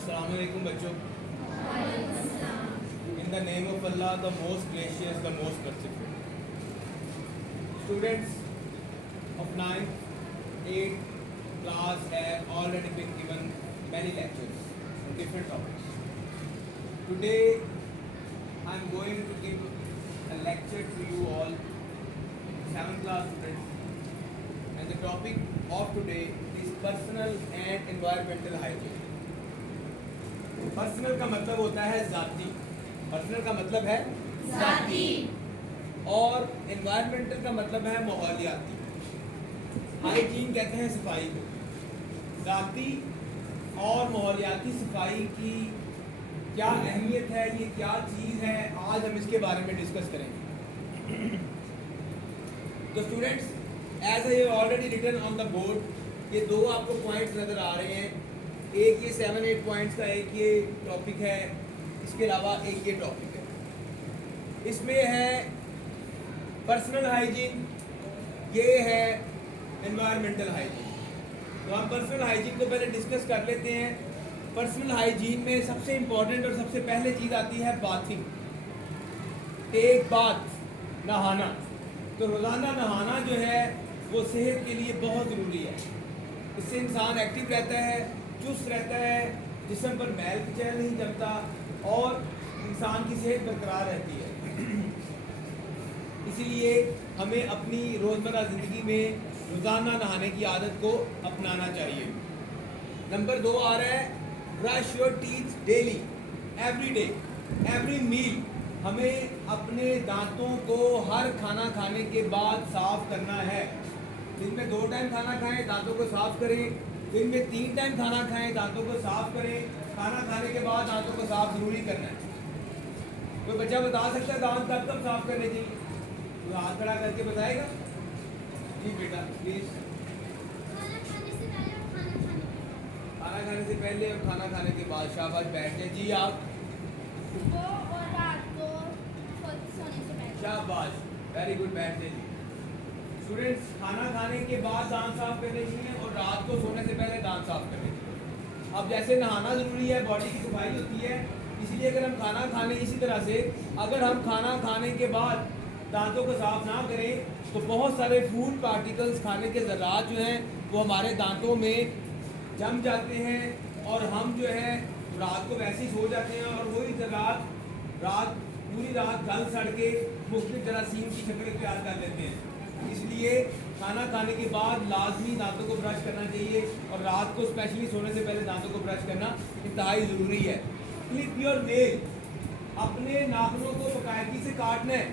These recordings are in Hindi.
Assalamu alaikum बच्चों. In the name of Allah, the most gracious, the most merciful. Students of 9th, 8th class have already been given many lectures on different topics. Today I am going to give a lecture to you all, 7th class students, and the topic of today is personal and environmental hygiene. Personal का मतलब होता है जाती, पर्सनल का मतलब है जाती और एनवायरमेंटल का मतलब है माहौलियाती। हाइजीन कहते हैं सफाई को। जाती और माहौलियाती सफाई की क्या अहमियत है, ये क्या चीज़ है, आज हम इसके बारे में डिस्कस करेंगे। तो students, as I have already written on the board, ये दो आपको पॉइंट्स नज़र आ रहे हैं। एक ये 7-8 पॉइंट्स का एक ये टॉपिक है, इसके अलावा एक ये टॉपिक है। इसमें है पर्सनल हाइजीन, ये है एनवायरमेंटल हाइजीन। तो हम पर्सनल हाइजीन को पहले डिस्कस कर लेते हैं। पर्सनल हाइजीन में सबसे इम्पोर्टेंट और सबसे पहले चीज़ आती है बाथिंग, टेक बाथ, नहाना। तो रोज़ाना नहाना जो है वो सेहत के लिए बहुत ज़रूरी है। इससे इंसान एक्टिव रहता है, चुस्त रहता है, जिस्म पर मैल की चैन नहीं जमता और इंसान की सेहत बरकरार रहती है। इसीलिए हमें अपनी रोज़मर्रा ज़िंदगी में रोज़ाना नहाने की आदत को अपनाना चाहिए। नंबर 2 आ रहा है brush your teeth daily, every day, every meal. हमें अपने दांतों को हर खाना खाने के बाद साफ़ करना है। दिन में 2 टाइम खाना खाएं, दांतों को साफ़ करें। दिन में 3 टाइम खाना खाएं, दांतों को साफ़ करें। खाना खाने के बाद दांतों को साफ़ ज़रूरी करना है। कोई बच्चा बता सकता है दांत कब कब साफ़ करने चाहिए? तो हाथ खड़ा करके बताएगा? जी बेटा प्लीज़। खाना खाने से पहले और खाना खाने के बाद। शाबाश, बैठ जाए जी आप। शाबाश, वेरी गुड, बैठ जाए जी। स्टूडेंट्स, खाना खाने के बाद दांत साफ करने चाहिए और रात को सोने से पहले दांत साफ करने चाहिए। अब जैसे नहाना ज़रूरी है, बॉडी की सफाई होती है, इसीलिए अगर हम खाना खा लें, इसी तरह से अगर हम खाना खाने के बाद दांतों को साफ ना करें तो बहुत सारे फूड पार्टिकल्स, खाने के ज़रात जो हैं वो हमारे दांतों में जम जाते हैं और हम जो है रात को वैसे ही सो जाते हैं और वही ज़रात पूरी रात गल सड़ के मुख्तलिफ जरासीम की शक्ल इख्तियार कर लेते हैं। इसलिए खाना खाने के बाद लाजमी दांतों को ब्रश करना चाहिए और रात को स्पेशली सोने से पहले दांतों को ब्रश करना इंतहाई ज़रूरी है। क्लिप योर नेल, अपने नाखूनों को बाकायदगी से काटना है।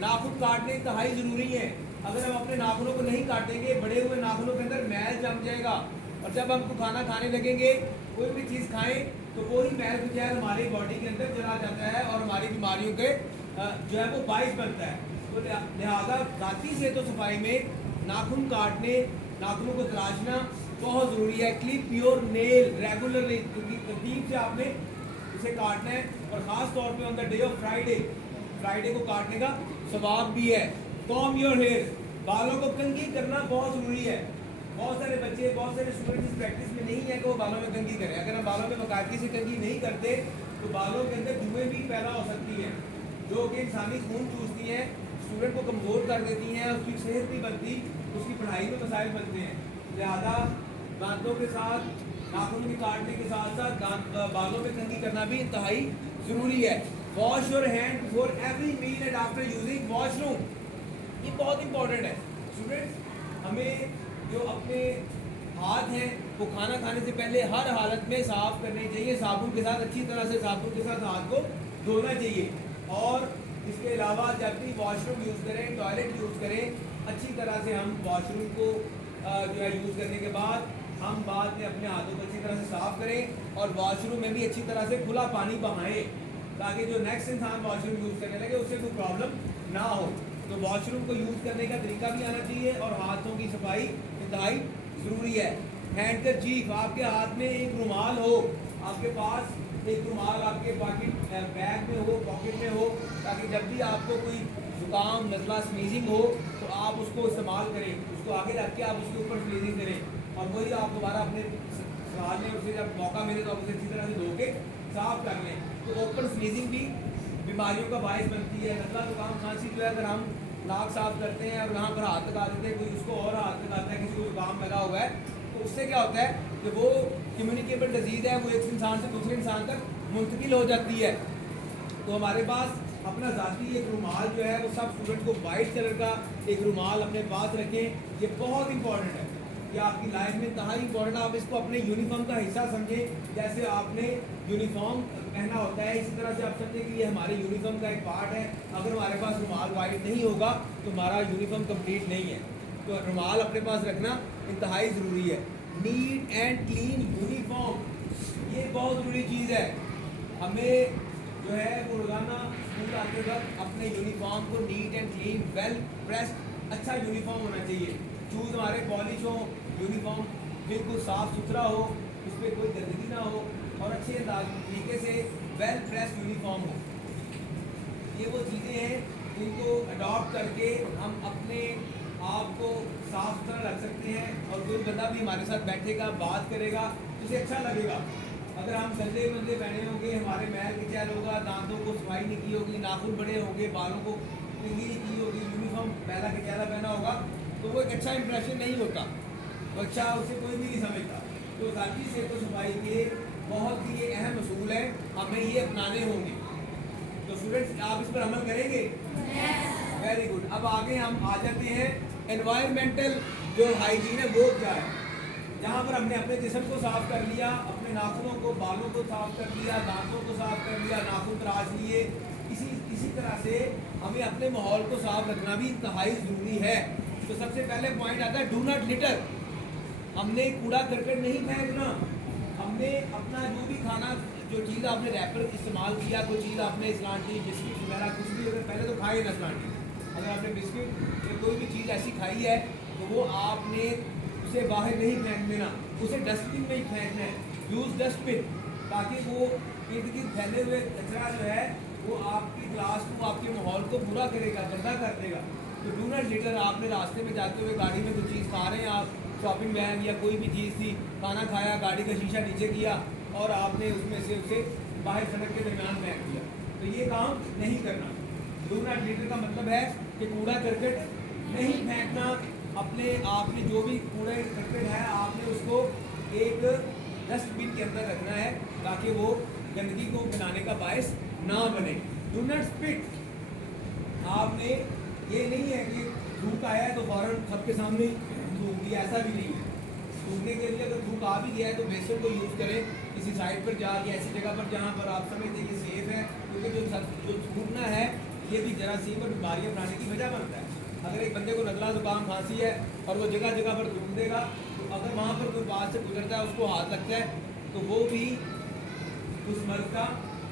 नाखून काटने इंतहाई ज़रूरी है। अगर हम अपने नाखूनों को नहीं काटेंगे, बड़े हुए नाखूनों के अंदर मैल जम जाएगा और जब हम खाना खाने लगेंगे, कोई भी चीज़ खाएँ तो वही मैल कुचैल हमारी बॉडी के अंदर चला जाता है और हमारी बीमारियों के जो है वो बाइस बनता है। तो लिहाजा जाती से तो सफाई में नाखून काटने, नाखूनों को तराशना बहुत ज़रूरी है। क्लिप योर नेल रेगुलरली, क्योंकि तरतीब से आपने इसे काटना है और ख़ास तौर पे on the day of Friday को काटने का सवाब भी है। कॉम योर हेयर, बालों को कंघी करना बहुत ज़रूरी है। बहुत सारे बच्चे, बहुत सारे स्टूडेंट इस प्रैक्टिस में नहीं है कि वो बालों में कंघी करें। अगर हम बालों में बाकायदगी से कंघी नहीं करते तो बालों के अंदर जुएँ भी पैदा हो सकती हैं जो कि इंसानी खून चूसती हैं, स्टूडेंट को कमज़ोर कर देती हैं, उसकी सेहत नहीं बनती, उसकी पढ़ाई में मसाइल बनते हैं। लिहाजा दांतों के साथ, नाखून के काटने के साथ साथ बालों में कंघी करना भी इंतहाई ज़रूरी है। Wash your hand before every meal and after using washroom, ये बहुत इंपॉर्टेंट है। स्टूडेंट्स, हमें जो अपने हाथ हैं वो खाना खाने से पहले हर हालत में साफ़ करने चाहिए। साबुन के साथ, अच्छी तरह से साबुन के साथ हाथ को धोना चाहिए। और इसके अलावा जब भी वॉशरूम यूज़ करें, टॉयलेट यूज़ करें, अच्छी तरह से हम वॉशरूम को जो है यूज़ करने के बाद हम बाद में अपने हाथों को अच्छी तरह से साफ़ करें और वॉशरूम में भी अच्छी तरह से खुला पानी बहाएं ताकि जो नेक्स्ट इंसान वॉशरूम यूज़ करने लगे उससे कोई प्रॉब्लम ना हो। तो वॉशरूम को यूज़ करने का तरीका भी आना चाहिए और हाथों की सफाई इंतहाई ज़रूरी है। हैंडकरचीफ, आपके हाथ में एक रुमाल हो, आपके पास एक रुमाल आपके बैग में हो, पॉकेट में हो, ताकि जब भी आपको कोई जुकाम, नज़ला, स्नीजिंग हो तो आप उसको इस्तेमाल करें, उसको आगे रख के आप उसके ऊपर स्नीजिंग करें और वही आप दोबारा अपने संभाल लें, उसे जब मौका मिले तो आप उसे अच्छी तरह से धो के साफ कर लें। तो ओपन स्नीजिंग भी बीमारियों का बायस बनती है। नज़ला जुकाम खांसी जो है अगर हम नाक साफ करते हैं और यहाँ पर हाथ लगा देते हैं, कोई उसको और हाथ लगाता है, किसी को जुकाम लगा हुआ है, तो उससे क्या होता है कि वो कम्युनिकेबल डिजीज़ है, वो एक इंसान से दूसरे इंसान तक मुंतकिल हो जाती है। तो हमारे पास अपना ज़ाती एक रुमाल जो है वो सब स्टूडेंट को वाइट कलर का एक रुमाल अपने पास रखें। ये बहुत इंपॉर्टेंट है, ये आपकी लाइफ में कहाँ इंपॉर्टेंट है। आप इसको अपने यूनिफॉर्म का हिस्सा समझें, जैसे आपने यूनिफॉर्म पहना होता है इसी तरह से आप समझें कि ये हमारे यूनिफॉर्म का एक पार्ट है। अगर हमारे पास रुमाल वाइट नहीं होगा तो हमारा यूनिफॉर्म कंप्लीट नहीं है। तो रुमाल अपने पास रखना इंतहाई ज़रूरी है। नीट एंड क्लीन यूनिफॉर्म ये बहुत ज़रूरी चीज़ है। हमें जो है वो रोज़ाना स्कूल आते वक्त अपने यूनिफॉर्म को neat and clean well pressed अच्छा यूनिफॉर्म होना चाहिए। शूज़ हमारे पॉलिश हो, यूनिफॉर्म बिल्कुल साफ़ सुथरा हो, उस पर कोई गंदगी ना हो और अच्छे तरीके से वेल प्रेस्ड यूनिफॉर्म हो। ये वो चीज़ें हैं जिनको अडॉप्ट करके हम अपने आप को साफ सुथरा रख सकते हैं और कोई बंदा भी हमारे साथ बैठेगा बात करेगा तो उसे अच्छा लगेगा। अगर हम गंदे बंदे पहने होंगे, हमारे मैल के चैल होगा, दांतों को सफाई नहीं की होगी, नाखून बड़े होंगे, बालों को कंघी नहीं की होगी, यूनिफॉर्म पहला के चेहरा पहना होगा तो वो एक अच्छा इंप्रेशन नहीं होता, वो अच्छा उसे कोई भी नहीं समझता। तो ज़ाती सेहत और सफाई के बहुत ही ये अहम असूल है, हमें ये अपनाने होंगे। तो स्टूडेंट्स आप इस पर अमल करेंगे? Very good. अब आगे हम आ जाते हैं एनवायरमेंटल जो हाइजीन है वो क्या है। जहाँ पर हमने अपने जिस्म को साफ कर लिया, अपने नाखूनों को, बालों को साफ कर लिया, दांतों को साफ कर लिया, नाखून तराश लिए, इसी तरह से हमें अपने माहौल को साफ रखना भी इंतहाई ज़रूरी है। तो सबसे पहले पॉइंट आता है डू नॉट लिटर। हमने कूड़ा करकट नहीं फेंकना। हमने अपना जो भी खाना, जो चीज़ आपने रैपर इस्तेमाल किया, कोई चीज़ आपने स्लांटी बिस्किट वगैरह कुछ भी अगर पहले तो खाए ना स्लांटी, अगर आपने बिस्किट या कोई भी चीज़ ऐसी खाई है तो वो आपने उसे बाहर नहीं फेंक देना, उसे डस्टबिन में ही फेंकना है। यूज़ डस्टबिन, ताकि वो इर्द गिर्द फैले हुए कचरा जो है वो आपकी क्लास को, आपके माहौल को पूरा करेगा, गंदा कर देगा। तो डू नॉट लिटर। आपने रास्ते में जाते हुए गाड़ी में कुछ चीज़ खा रहे हैं, आप शॉपिंग बैग या कोई भी चीज़ थी, खाना खाया, गाड़ी का शीशा नीचे किया और आपने उसमें से उसे बाहर सड़क के दरमियान फेंक दिया, तो ये काम नहीं करना। डू नॉट लिटर का मतलब है कि कूड़ा करकट नहीं फेंकना। अपने आपने जो भी कूड़ा करकट है आपने उसको एक डस्टबिन के अंदर रखना है ताकि वो गंदगी को बनाने का बायस ना बने। Do not spit. आपने ये नहीं है कि थूक आया है तो फौरन सबके सामने थूक दिया, ऐसा भी नहीं है। थूकने के लिए अगर थूक आ भी गया है तो बेसन को यूज़ करें किसी साइड पर जाके, ऐसी जगह पर जहाँ पर आप समझते कि सेफ है, क्योंकि जो थूकना है ये भी जरासीम और बीमारियाँ फैलाने की वजह बनता है। अगर एक बंदे को नज़ला जुकाम खांसी है और वो जगह जगह पर थूक देगा तो अगर वहाँ पर कोई पास से गुजरता है उसको हाथ लगता है तो वो भी उस मर्ज का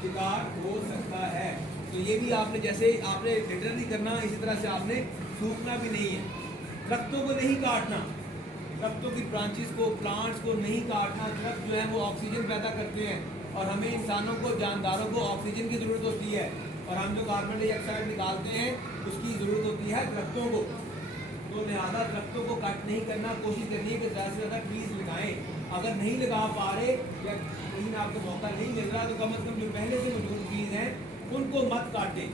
शिकार हो सकता है। तो ये भी आपने, जैसे आपने लिटर नहीं करना, इसी तरह से आपने थूकना भी नहीं है। दरख्तों को नहीं काटना, दरख्तों की ब्रांचेस को, प्लांट्स को नहीं काटना। दरख्त जो है वो ऑक्सीजन पैदा करते हैं और हमें इंसानों को, जानदारों को ऑक्सीजन की ज़रूरत होती है और हम जो कार्बन डाइऑक्साइड निकालते हैं उसकी ज़रूरत होती है दरख्तों को। तो लिहाजा दरख्तों को कट नहीं करना, कोशिश करनी है कि ज़्यादा से ज़्यादा ट्रीज़ लगाएं। अगर नहीं लगा पा रहे या कहीं आपको मौका नहीं मिल रहा तो कम से कम जो पहले से मौजूद ट्रीज़ हैं उनको मत काटें,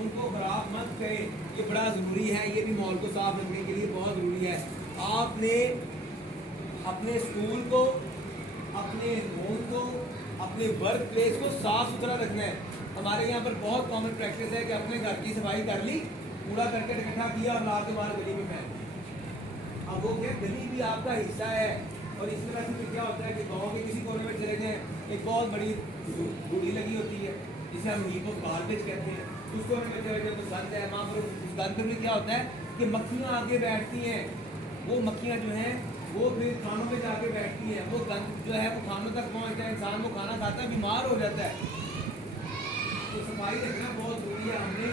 उनको ख़राब मत करें। ये बड़ा ज़रूरी है, ये भी माहौल को साफ रखने के लिए बहुत ज़रूरी है। आपने अपने स्कूल को, अपने होम को, अपने वर्क प्लेस को साफ़ सुथरा रखना है। हमारे यहाँ पर बहुत कॉमन प्रैक्टिस है कि अपने घर की सफाई कर ली, कूड़ा करकट इकट्ठा किया और ला के बाहर गली में फेंक दिया। अब वो क्या, गली भी आपका हिस्सा है। और इस तरह से क्या होता है कि गाँव के किसी कोने में चले जाएँ, एक बहुत बड़ी बूढ़ी लगी होती है जिसे हम हीप ऑफ गार्बेज कहते हैं, उस कोने में चले जाए तो गंद है। वहाँ पर उस गंद में क्या होता है कि मक्खियाँ आके बैठती हैं। वो मक्खियाँ जो हैं वो फिर खानों में जाके बैठती हैं, वो गंद जो है वो खानों तक पहुँचता है, इंसान वो खाना खाता है बीमार हो जाता है। तो सफाई रखना बहुत ज़रूरी है। हमने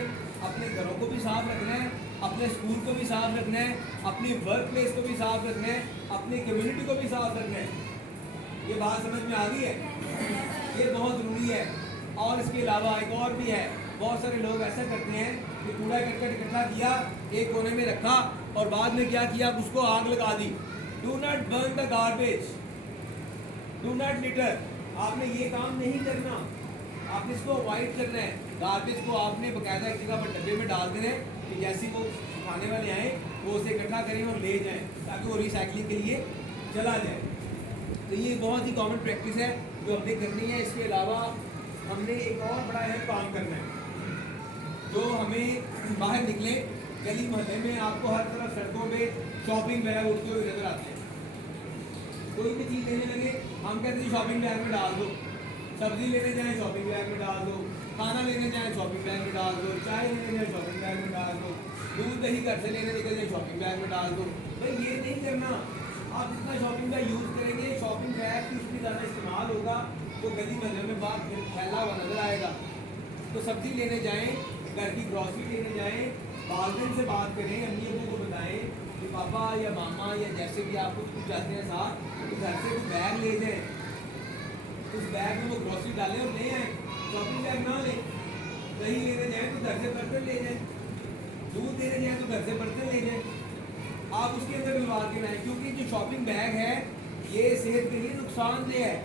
अपने घरों को भी साफ रखना है, अपने स्कूल को भी साफ रखना है, अपनी वर्क प्लेस को भी साफ रखना है, अपनी कम्युनिटी को भी साफ रखना है। ये बात समझ में आ गई है? ये बहुत ज़रूरी है। और इसके अलावा एक और भी है, बहुत सारे लोग ऐसा करते हैं कि कूड़ा करकट इकट्ठा किया, एक कोने में रखा और बाद में क्या किया, उसको आग लगा दी। Do not burn the garbage. Do not litter, आपने ये काम नहीं करना, आपने इसको अवॉइड करना है। गार्बेज को आपने बाकायदा एक जगह पर डब्बे में डाल देना है कि जैसे वो खाने वाले आए वो उसे इकट्ठा करें और ले जाएं ताकि वो रिसाइकलिंग के लिए चला जाए। तो ये बहुत ही कॉमन प्रैक्टिस है जो हमने करनी है। इसके अलावा हमने एक और बड़ा अहम काम करना है, जो हमें बाहर निकले गली मोहल्ले में आपको हर तरफ सड़कों पे शॉपिंग बैग उठते हुए नजर आते हैं। कोई भी चीज़ लेने लगे हम कहते हैं शॉपिंग बैग में डाल दो, सब्जी लेने जाएं शॉपिंग बैग में डाल दो, खाना लेने जाएं शॉपिंग बैग में डाल दो, चाय लेने जाएं शॉपिंग बैग में डाल दो, दूध दही घर से लेने निकल जाए शॉपिंग बैग में डाल दो। भाई ये नहीं करना। आप जितना शॉपिंग का यूज़ करेंगे शॉपिंग बैग की उतनी ज़्यादा इस्तेमाल होगा तो गली महल्ले में बात फैला हुआ नजर आएगा। तो सब्जी लेने जाएं, घर की ग्रॉसरी लेने जाएं, वालिदैन से बात करें, अम्मी अबू को बताएं कि पापा या मामा या जैसे भी आप कुछ जाते हैं साथ तो घर से कोई बैग ले जाएं, उस बैग में वो ग्रॉसरी डालें और ले आएँ। शॉपिंग बैग ना लें। दही लेने जाएँ तो घर से बर्तन ले जाएँ, दूध लेने जाएँ तो घर से बर्तन ले जाएँ। आप उसके अंदर मिलवा के लाएँ, क्योंकि जो शॉपिंग बैग है ये सेहत के लिए नुकसानदेह है,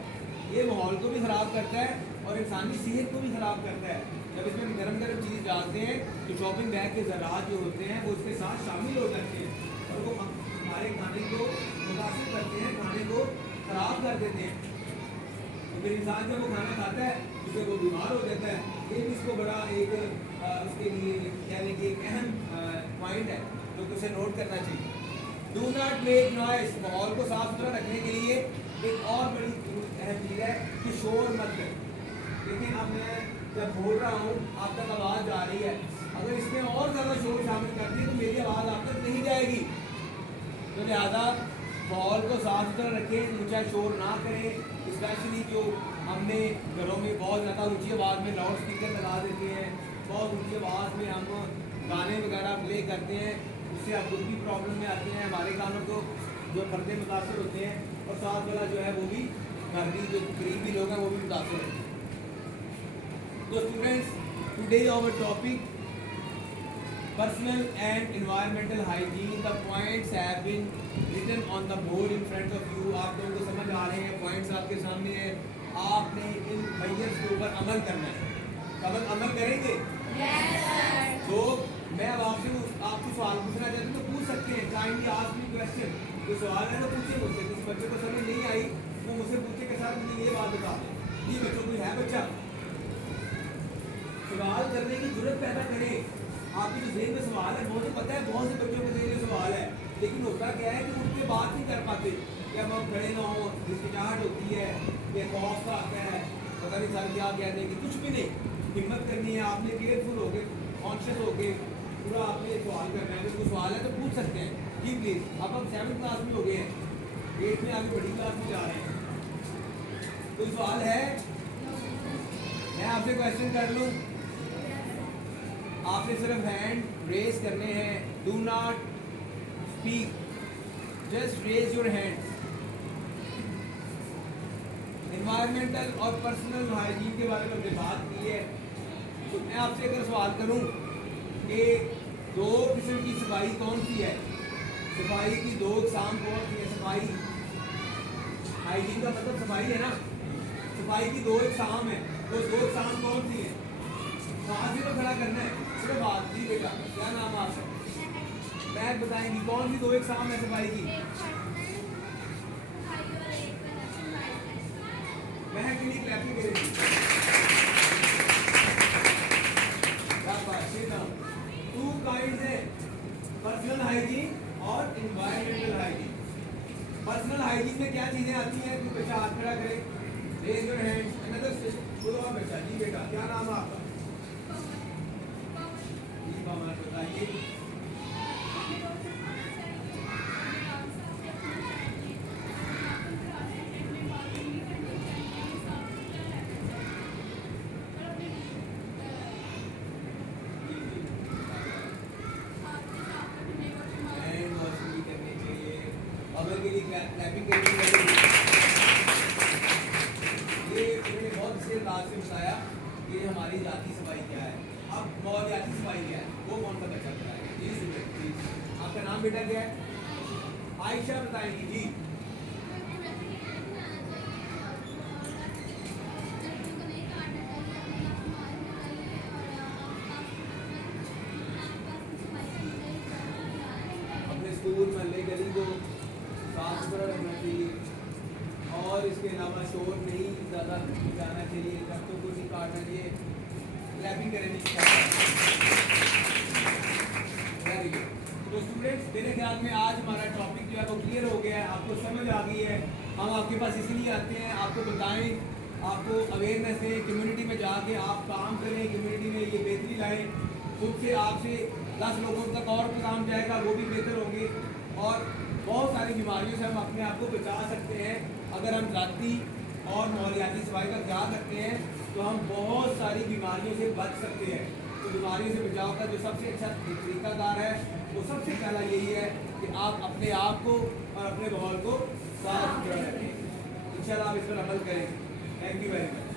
ये माहौल को भी ख़राब करता है और इंसानी सेहत को भी ख़राब करता है। जब इसमें गर्म गर्म चीज़ डालते हैं तो शॉपिंग बैग के ज़रात जो होते हैं वो उसके साथ शामिल हो जाते हैं और वो हमारे खाने को मुतासिर करते हैं, खाने को ख़राब कर देते हैं। तो फिर इंसान जब वो खाना खाता है उससे वो बीमार हो जाता है। ये भी इसको बड़ा एक उसके लिए कहने की एक अहम पॉइंट है जो उसे नोट करना चाहिए। डू नॉट मेक नॉइस, माहौल को साफ सुथरा रखने के लिए एक और बड़ी अहम चीज़ है कि शोर मत करें। लेकिन अब मैं जब बोल रहा हूँ आप तक आवाज़ जा रही है, अगर इसमें और ज़्यादा शोर शामिल कर दी तो मेरी आवाज़ आप तक नहीं जाएगी। तो लिहाजा माहौल को साफ सुथरा रखें, ऊँचा शोर ना करें। स्पेशली जो हमने घरों में बहुत ज़्यादा ऊँची आवाज़ में लाउड स्पीकर लगा देते हैं, बहुत ऊँची आवाज़ में हम गाने वगैरह प्ले करते हैं, उससे आप खुद भी प्रॉब्लम में आते हैं, हमारे कानों को जो पर्दे मुतासर होते हैं और साथ वाला जो है वो भी घर की जो करीबी लोग हैं वो भी मुतासर होते हैं। तो students, today our topic personal and environmental hygiene, the points have been written on the board in front of you. आप लोगों को समझ आ रहे हैं, पॉइंट्स आपके सामने हैं, आपने इन मैयर्स के ऊपर अमल करना है। अमल करेंगे? तो मैं अब आपसे सवाल पूछना चाहती हूँ तो पूछ सकते हैं। Kindly ask me question. कोई सवाल है तो पूछिए मुझसे। किसी बच्चे को समझ नहीं आई तो मुझसे पूछे के साथ मुझे ये बात बता दें। ये बच्चों कोई है बच्चा? सवाल करने की जरूरत पैदा करें। आपके जो जेहन में सवाल है, मुझे पता है बहुत से बच्चों के जेहन में सवाल है, लेकिन होता क्या है कि उठ के बात नहीं कर पाते। क्या हम खड़े ना हो, हिचकिचाहट होती है, या खौफ आता है, पता नहीं सर क्या कह देंगे, कुछ भी नहीं। हिम्मत करनी है, आपने केयरफुल होके, कॉन्शियस होके पूरा आपने सवाल करना है। अगर कोई सवाल है तो पूछ सकते हैं। जी प्लीज़। अब हम 7th क्लास में हो गए हैं, 8th में आगे बड़ी क्लास में जा रहे हैं। कोई सवाल है? मैं आपसे क्वेश्चन कर लूँ? आपने सिर्फ हैंड रेज करने हैं, do not speak, just raise your hands. Environmental और पर्सनल हाइजीन के बारे में हमने बात की है। तो मैं आपसे अगर सवाल करूं कि 2 किस्म की सफाई कौन सी है, सफाई की 2 अक़साम कौन सी है? सफाई, हाइजीन का मतलब सफाई है ना, सफाई की 2 अक़साम है। तो 2 अक़साम कौन सी है? हाथ से तो खड़ा करना है, सिर्फ हाथ। जी बेटा, क्या नाम है आपका? बैग बताएंगी कौन सी 2 अक़साम है सफाई की? महक के लिए क्लैपिंग करेंगी। टू काइंड्स है, पर्सनल हाइजीन और एनवायरमेंटल हाइजीन। पर्सनल हाइजीन में क्या चीजें आती हैं? तो बच्चा हाथ खड़ा करे, रेज योर हैंड्स, अनदर बोलो आप बच्चा। जी बेटा, क्या नाम है आपका? जी मामा बताइए। क्लैपिंग करेंगे। ये उन्होंने बहुत अच्छे अंदाज से बताया कि हमारी जाती सफाई क्या है। अब मौलियाती सफाई क्या है वो कौन सा बच्चा बताएगा? जी स्टूडेंट प्लीज। आपका नाम बेटा क्या है? आयशा बताएंगी। जी सुथरा रखना चाहिए और इसके अलावा शोर नहीं ज़्यादा जाना चाहिए, दरख्तों को नहीं काटना चाहिए। क्लैपिंग करें वेरी गुड। तो स्टूडेंट्स मेरे ख्याल में आज हमारा टॉपिक जो है वो क्लियर हो गया है, आपको समझ आ गई है। हम आपके पास इसलिए आते हैं आपको बताएं, आपको अवेयरनेस दें, कम्युनिटी में जाके आप काम करें, कम्युनिटी में ये बेहतरी लाएं, खुद से आपसे 10 लोगों तक और काम जाएगा, वो भी बेहतर होंगे और बहुत सारी बीमारियों से हम अपने आप को बचा सकते हैं। अगर हम ज़ाती और माहौलियाती सफाई का ख्याल रखते हैं तो हम बहुत सारी बीमारियों से बच सकते हैं। तो बीमारियों से बचाव का जो सबसे अच्छा तरीकाकार है वो सबसे पहला यही है कि आप अपने आप को और अपने माहौल को साफ सुथरा रखें। इंशाल्लाह आप इस पर अमल करें। Thank you very much.